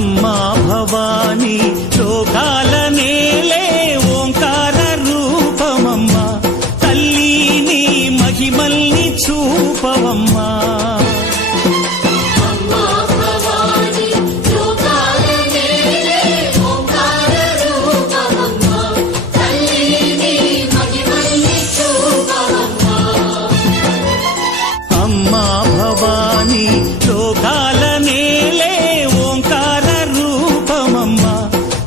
అమ్మా భవానీ లోకాల నేలే ఓంకార రూపమమ్మా తల్లి నీ మహిమల్ని చూపవమ్మా అమ్మా భవానీ లోకాల నేలే ఓంకార రూపమమ్మా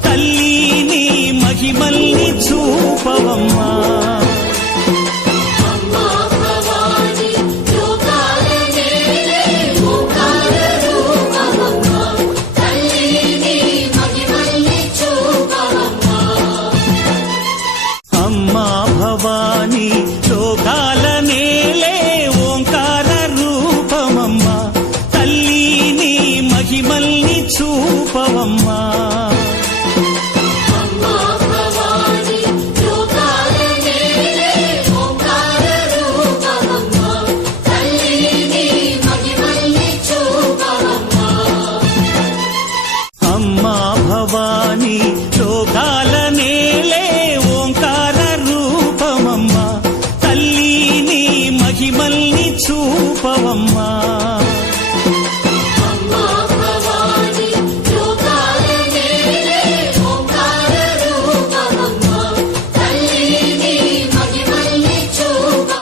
తల్లి నీ మహిమల్ని చూపవమ్మా అమ్మా భవానీ లోకాల నేలే ఓంకార రూపమమ్మా తల్లి నీ మహిమల్ని చూపవమ్మా